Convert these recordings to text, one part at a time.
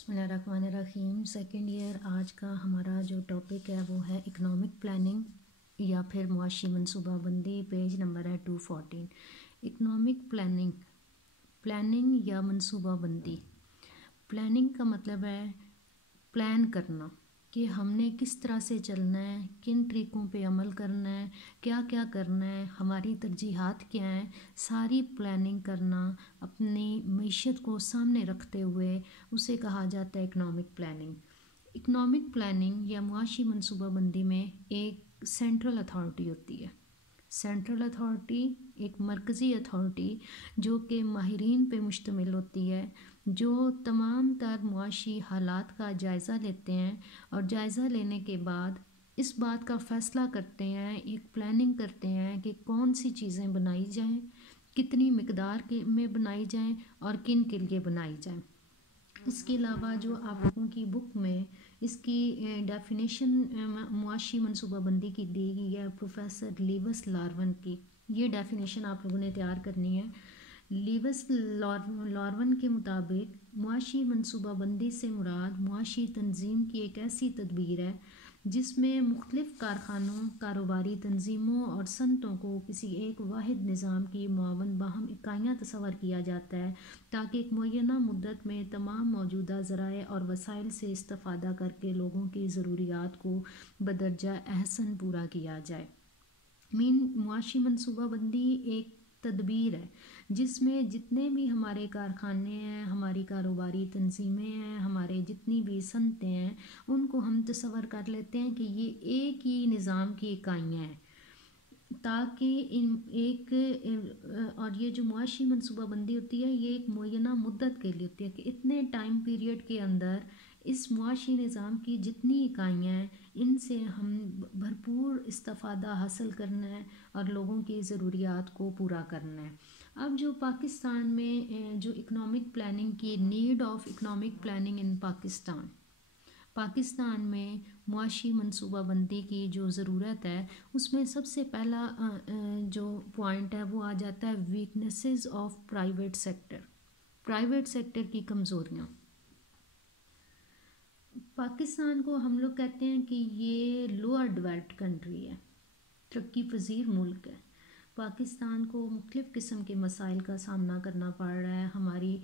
بسم اللہ الرحمن الرحیم۔ سیکنڈ ایئر آج کا ہمارا جو ٹاپک ہے وہ ہے اکنامک پلاننگ یا پھر معاشی منصوبہ بندی۔ پیج نمبر ہے 214۔ اکنامک پلاننگ یا منصوبہ بندی۔ پلاننگ کا مطلب ہے پلان کرنا کہ ہم نے کس طرح سے چلنا ہے، کن طریقوں پہ عمل کرنا ہے، کیا کیا کرنا ہے، ہماری ترجیحات کیا ہیں، ساری پلاننگ کرنا اپنی معیشت کو سامنے رکھتے ہوئے اسے کہا جاتا ہے اکنامک پلاننگ۔ اکنامک پلاننگ یا معاشی منصوبہ بندی میں ایک سینٹرل اتھارٹی ہوتی ہے۔ سینٹرل اتھارٹی ایک مرکزی اتھارٹی جو کہ ماہرین پہ مشتمل ہوتی ہے، جو تمام تر معاشی حالات کا جائزہ لیتے ہیں اور جائزہ لینے کے بعد اس بات کا فیصلہ کرتے ہیں، ایک پلاننگ کرتے ہیں کہ کون سی چیزیں بنائی جائیں، کتنی مقدار میں بنائی جائیں اور کن کے لیے بنائی جائیں۔ اس کے علاوہ جو آپ لوگوں کی بک میں اس کی ڈیفینیشن معاشی منصوبہ بندی کی دی گئی ہے پروفیسر لیوس لارون کی، یہ ڈیفینیشن آپ لوگوں نے تیار کرنی ہے۔ لیوس لارون کے مطابق معاشی منصوبہ بندی سے مراد معاشی تنظیم کی ایک ایسی تدبیر ہے جس میں مختلف کارخانوں، کاروباری تنظیموں اور صنعتوں کو کسی ایک واحد نظام کی معاون باہم اکائیاں تصور کیا جاتا ہے تاکہ ایک معینہ مدت میں تمام موجودہ ذرائع اور وسائل سے استفادہ کر کے لوگوں کی ضروریات کو بدرجہ احسن پورا کیا جائے۔ معاشی منصوبہ بندی ایک تدبیر ہے جس میں جتنے بھی ہمارے کارخانے ہیں، ہماری کاروباری تنظیمیں ہیں، ہمارے جتنی بھی صنعتیں ہیں، ان کو ہم تصور کر لیتے ہیں کہ یہ ایک ہی نظام کی اکائیاں ہیں، تاکہ اور یہ جو معاشی منصوبہ بندی ہوتی ہے یہ ایک معینہ مدت کے لیے ہوتی ہے کہ اتنے ٹائم پیریڈ کے اندر اس معاشی نظام کی جتنی اکائیاں ہیں ان سے ہم بھرپور استفادہ حاصل کرنا ہے اور لوگوں کی ضروریات کو پورا کرنا ہے۔ اب جو پاکستان میں جو اکنامک پلاننگ کی نیڈ آف اکنامک پلاننگ ان پاکستان میں معاشی منصوبہ بندی کی جو ضرورت ہے اس میں سب سے پہلا جو پوائنٹ ہے وہ آ جاتا ہے ویکنیسز آف پرائیویٹ سیکٹر کی کمزوریاں۔ پاکستان کو ہم لوگ کہتے ہیں کہ یہ لوور ڈیولپڈ کنٹری ہے، ترقی پذیر ملک ہے۔ پاکستان کو مختلف قسم کے مسائل کا سامنا کرنا پڑ رہا ہے، ہماری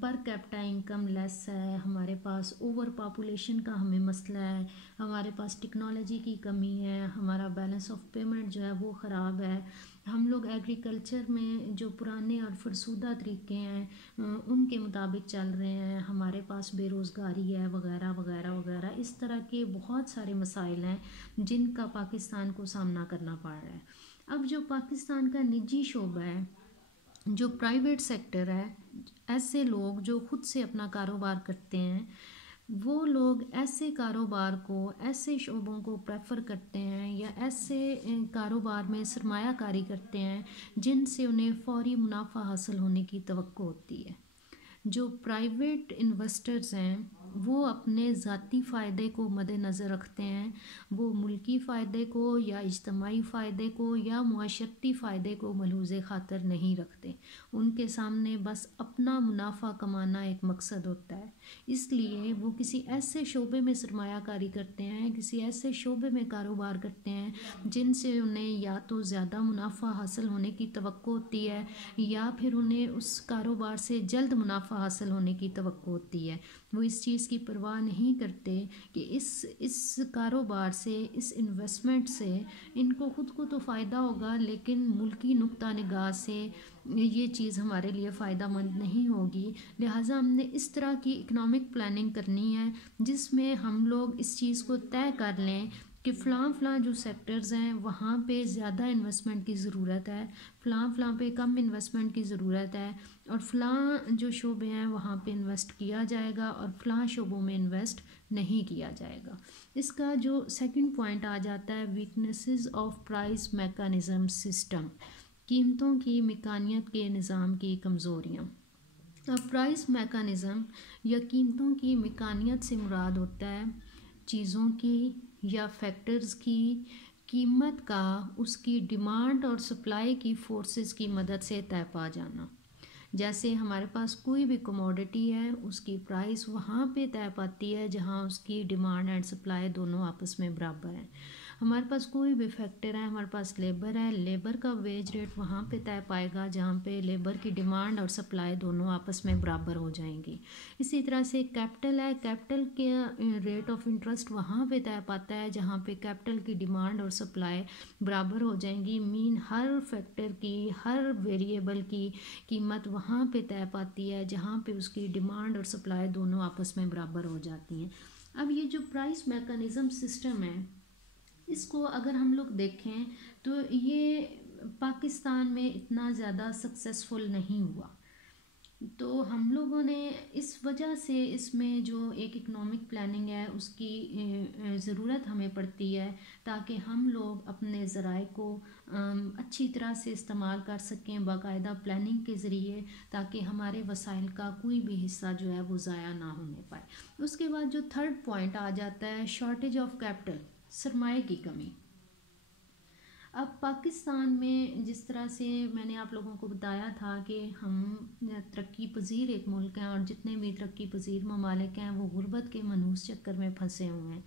پر کیپٹا انکم لیس ہے، ہمارے پاس اوور پاپولیشن کا ہمیں مسئلہ ہے، ہمارے پاس ٹیکنالوجی کی کمی ہے، ہمارا بیلنس آف پیمنٹ جو ہے وہ خراب ہے، ہم لوگ ایگریکلچر میں جو پرانے اور فرسودہ طریقے ہیں ان کے مطابق چل رہے ہیں، ہمارے پاس بے روزگاری ہے وغیرہ وغیرہ وغیرہ، اس طرح کے بہت سارے مسائل ہیں جن کا پاکستان کو سامنا کرنا پڑ رہا ہے۔ اب جو پاکستان کا نجی شعبہ ہے، جو پرائیویٹ سیکٹر ہے، ایسے لوگ جو خود سے اپنا کاروبار کرتے ہیں، وہ لوگ ایسے کاروبار کو، ایسے شعبوں کو پریفر کرتے ہیں یا ایسے کاروبار میں سرمایہ کاری کرتے ہیں جن سے انہیں فوری منافع حاصل ہونے کی توقع ہوتی ہے۔ جو پرائیویٹ انویسٹرز ہیں وہ اپنے ذاتی فائدے کو مد نظر رکھتے ہیں، وہ ملکی فائدے کو یا اجتماعی فائدے کو یا معاشرتی فائدے کو ملحوظ خاطر نہیں رکھتے، ان کے سامنے بس اپنا منافع کمانا ایک مقصد ہوتا ہے۔ اس لیے وہ کسی ایسے شعبے میں سرمایہ کاری کرتے ہیں، کسی ایسے شعبے میں کاروبار کرتے ہیں جن سے انہیں یا تو زیادہ منافع حاصل ہونے کی توقع ہوتی ہے یا پھر انہیں اس کاروبار سے جلد منافع حاصل ہونے کی توقع ہوتی ہے۔ وہ اس چیز کی پرواہ نہیں کرتے کہ اس کاروبار سے، اس انویسٹمنٹ سے ان کو خود کو تو فائدہ ہوگا لیکن ملکی نقطہ نگاہ سے یہ چیز ہمارے لیے فائدہ مند نہیں ہوگی، لہٰذا ہم نے اس طرح کی اکنامک پلاننگ کرنی ہے جس میں ہم لوگ اس چیز کو طے کر لیں کہ فلاں جو سیکٹرز ہیں وہاں پہ زیادہ انویسٹمنٹ کی ضرورت ہے، فلاں پہ کم انویسٹمنٹ کی ضرورت ہے، اور فلاں جو شعبے ہیں وہاں پہ انویسٹ کیا جائے گا اور فلاں شعبوں میں انویسٹ نہیں کیا جائے گا۔ اس کا جو سیکنڈ پوائنٹ آ جاتا ہے weaknesses of price mechanism system, قیمتوں کی میکانیت کے نظام کی کمزوریاں۔ اب پرائس میکانزم یا قیمتوں کی میکانیت سے مراد ہوتا ہے چیزوں کی یا فیکٹرز کی قیمت کا اس کی ڈیمانڈ اور سپلائی کی فورسز کی مدد سے طے پا جانا۔ جیسے ہمارے پاس کوئی بھی کموڈٹی ہے اس کی پرائس وہاں پہ طے پاتی ہے جہاں اس کی ڈیمانڈ اینڈ سپلائی دونوں آپس میں برابر ہیں. ہمارے پاس کوئی بھی فیکٹر ہے، ہمارے پاس لیبر ہے، لیبر کا ویج ریٹ وہاں پہ طے پائے گا جہاں پہ لیبر کی ڈیمانڈ اور سپلائی دونوں آپس میں برابر ہو جائیں گی. اسی طرح سے کیپٹل ہے، کیپٹل کے ریٹ آف انٹرسٹ وہاں پہ طے پاتا ہے جہاں پہ کیپٹل کی ڈیمانڈ اور سپلائی برابر ہو جائیں گی. ہر فیکٹر کی، ہر ویریبل کی قیمت وہاں پہ طے پاتی ہے جہاں پہ اس کی ڈیمانڈ اور سپلائی دونوں آپس میں برابر ہو جاتی ہیں. اب یہ جو پرائس میکانزم سسٹم ہے اس کو اگر ہم لوگ دیکھیں تو یہ پاکستان میں اتنا زیادہ سکسیسفل نہیں ہوا. تو ہم لوگوں نے اس وجہ سے اس میں جو ایک اکنامک پلاننگ ہے اس کی ضرورت ہمیں پڑتی ہے تاکہ ہم لوگ اپنے ذرائع کو اچھی طرح سے استعمال کر سکیں باقاعدہ پلاننگ کے ذریعے، تاکہ ہمارے وسائل کا کوئی بھی حصہ جو ہے وہ ضائع نہ ہونے پائے. اس کے بعد جو تھرڈ پوائنٹ آ جاتا ہے شارٹیج آف کیپٹل، سرمایہ کی کمی. اب پاکستان میں جس طرح سے میں نے آپ لوگوں کو بتایا تھا کہ ہم ترقی پذیر ایک ملک ہیں اور جتنے بھی ترقی پذیر ممالک ہیں وہ غربت کے منحوس چکر میں پھنسے ہوئے ہیں.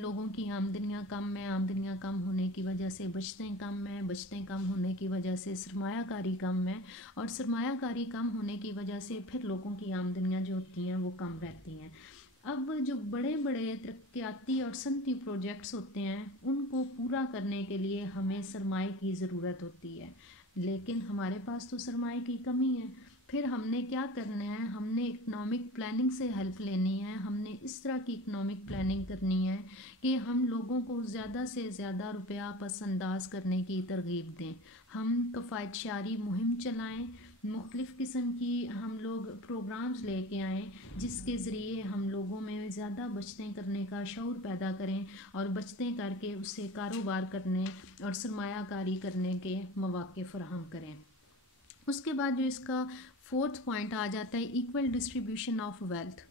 لوگوں کی آمدنیاں کم ہیں، آمدنیاں کم ہونے کی وجہ سے بچتیں کم ہیں، بچتیں کم ہونے کی وجہ سے سرمایہ کاری کم ہے، اور سرمایہ کاری کم ہونے کی وجہ سے پھر لوگوں کی آمدنیاں جو ہوتی ہیں وہ کم رہتی ہیں. اب جو بڑے بڑے ترقیاتی اور صنعتی پروجیکٹس ہوتے ہیں ان کو پورا کرنے کے لیے ہمیں سرمایہ کی ضرورت ہوتی ہے، لیکن ہمارے پاس تو سرمایہ کی کمی ہے. پھر ہم نے کیا کرنا ہے، ہم نے اکنامک پلاننگ سے ہیلپ لینی ہے. ہم نے اس طرح کی اکنامک پلاننگ کرنی ہے کہ ہم لوگوں کو زیادہ سے زیادہ روپیہ پس انداز کرنے کی ترغیب دیں. ہم کفایت شعاری مہم چلائیں، مختلف قسم کی ہم لوگ پروگرامز لے کے آئیں جس کے ذریعے ہم لوگوں میں زیادہ بچتیں کرنے کا شعور پیدا کریں اور بچتیں کر کے اس سے کاروبار کرنے اور سرمایہ کاری کرنے کے مواقع فراہم کریں. اس کے بعد جو اس کا فورتھ پوائنٹ آ جاتا ہے ایکول ڈسٹریبیوشن آف ویلتھ،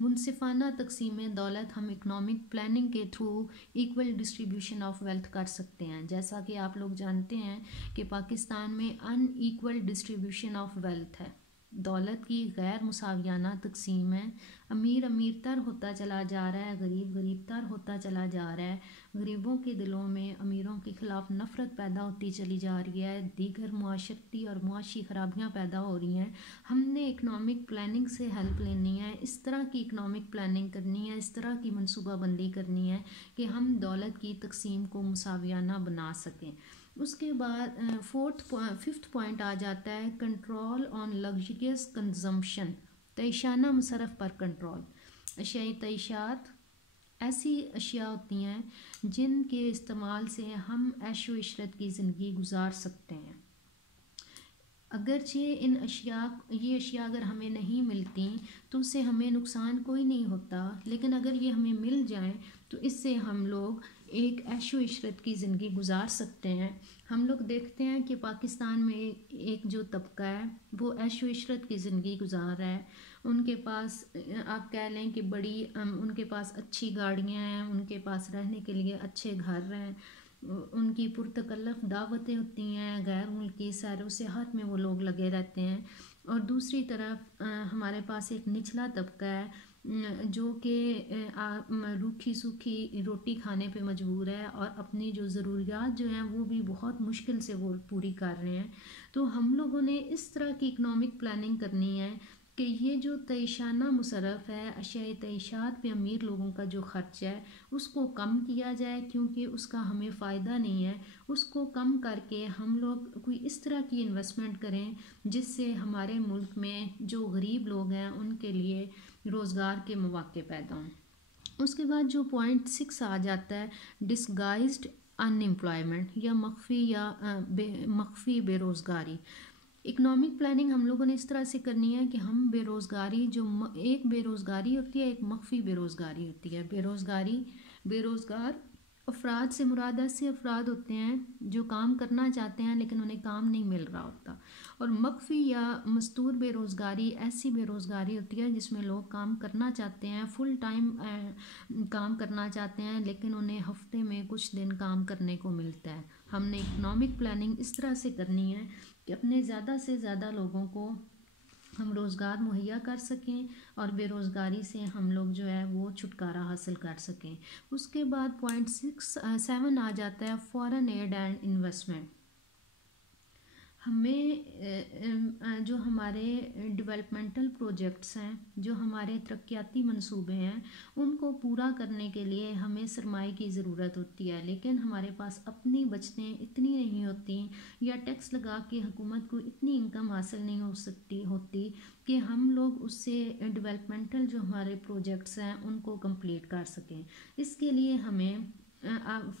منصفانہ تقسیم دولت. ہم اکنامک پلاننگ کے through equal distribution of wealth کر سکتے ہیں. جیسا کہ آپ لوگ جانتے ہیں کہ پاکستان میں ان ایکول ڈسٹریبیوشن آف ویلتھ ہے، دولت کی غیر مساویانہ تقسیم ہے. امیر تر ہوتا چلا جا رہا ہے، غریب تر ہوتا چلا جا رہا ہے. غریبوں کے دلوں میں امیروں کے خلاف نفرت پیدا ہوتی چلی جا رہی ہے، دیگر معاشرتی اور معاشی خرابیاں پیدا ہو رہی ہیں. ہم نے اکنامک پلاننگ سے ہیلپ لینی ہے، اس طرح کی اکنامک پلاننگ کرنی ہے، اس طرح کی منصوبہ بندی کرنی ہے کہ ہم دولت کی تقسیم کو مساویانہ بنا سکیں. اس کے بعد ففتھ پوائنٹ آ جاتا ہے کنٹرول آن لگژریس کنزمپشن، تعیشانہ مصرف پر کنٹرول. اشیاء تعیشات ایسی اشیاء ہوتی ہیں جن کے استعمال سے ہم عیش و عشرت کی زندگی گزار سکتے ہیں. اگرچہ یہ اشیاء اگر ہمیں نہیں ملتی تو اس سے ہمیں نقصان کوئی نہیں ہوتا، لیکن اگر یہ ہمیں مل جائیں تو اس سے ہم لوگ ایک عیش و عشرت کی زندگی گزار سکتے ہیں. ہم لوگ دیکھتے ہیں کہ پاکستان میں ایک جو طبقہ ہے وہ عیش و عشرت کی زندگی گزار رہا ہے. ان کے پاس آپ کہہ لیں کہ ان کے پاس اچھی گاڑیاں ہیں، ان کے پاس رہنے کے لیے اچھے گھر ہیں، ان کی پرتکلف دعوتیں ہوتی ہیں، غیر ملکی سیر و سیاحت میں وہ لوگ لگے رہتے ہیں. اور دوسری طرف ہمارے پاس ایک نچلا طبقہ ہے جو کہ روکھی سوکھی روٹی کھانے پہ مجبور ہے اور اپنی جو ضروریات جو ہیں وہ بھی بہت مشکل سے وہ پوری کر رہے ہیں. تو ہم لوگوں نے اس طرح کی اکنامک پلاننگ کرنی ہے کہ یہ جو تعیشانہ مصرف ہے، اشیاء تعیشات پہ امیر لوگوں کا جو خرچ ہے اس کو کم کیا جائے، کیونکہ اس کا ہمیں فائدہ نہیں ہے. اس کو کم کر کے ہم لوگ کوئی اس طرح کی انویسٹمنٹ کریں جس سے ہمارے ملک میں جو غریب لوگ ہیں ان کے لیے روزگار کے مواقع پیدا ہوں. اس کے بعد جو پوائنٹ 6 آ جاتا ہے ڈسگائزڈ ان امپلائمنٹ یا مخفی بے روزگاری. اکنامک پلاننگ ہم لوگوں نے اس طرح سے کرنی ہے کہ ہم بے روزگاری ایک بے روزگاری ہوتی ہے، ایک مخفی بے روزگاری ہوتی ہے. بے روزگار افراد سے مراد ایسے افراد ہوتے ہیں جو کام کرنا چاہتے ہیں لیکن انہیں کام نہیں مل رہا ہوتا. اور مخفی یا مستور بے روزگاری ایسی بے روزگاری ہوتی ہے جس میں لوگ کام کرنا چاہتے ہیں، فل ٹائم کام کرنا چاہتے ہیں، لیکن انہیں ہفتے میں کچھ دن کام کرنے کو ملتا ہے. ہم نے اکنامک پلاننگ اس طرح سے کرنی ہے کہ اپنے زیادہ سے زیادہ لوگوں کو ہم روزگار مہیا کر سکیں اور بے روزگاری سے ہم لوگ جو ہے وہ چھٹکارا حاصل کر سکیں۔ اس کے بعد پوائنٹ 7 آ جاتا ہے فارن ایڈ اینڈ انویسٹمنٹ۔ ہمیں جو ہمارے ڈیولپمنٹل پروجیکٹس ہیں، جو ہمارے ترقیاتی منصوبے ہیں، ان کو پورا کرنے کے لیے ہمیں سرمائے کی ضرورت ہوتی ہے، لیکن ہمارے پاس اپنی بچتیں اتنی نہیں ہوتی یا ٹیکس لگا کے حکومت کو اتنی انکم حاصل نہیں ہوتی کہ ہم لوگ اس سے ڈیولپمنٹل جو ہمارے پروجیکٹس ہیں ان کو کمپلیٹ کر سکیں۔ اس کے لیے ہمیں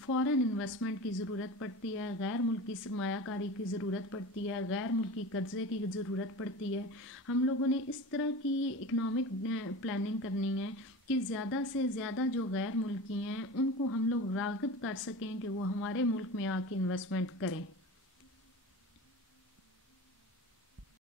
فارن انویسٹمنٹ کی ضرورت پڑتی ہے، غیر ملکی سرمایہ کاری کی ضرورت پڑتی ہے، غیر ملکی قرضے کی ضرورت پڑتی ہے۔ ہم لوگوں نے اس طرح کی اکنامک پلاننگ کرنی ہے کہ زیادہ سے زیادہ جو غیر ملکی ہیں ان کو ہم لوگ راغب کر سکیں کہ وہ ہمارے ملک میں آ کے انویسٹمنٹ کریں۔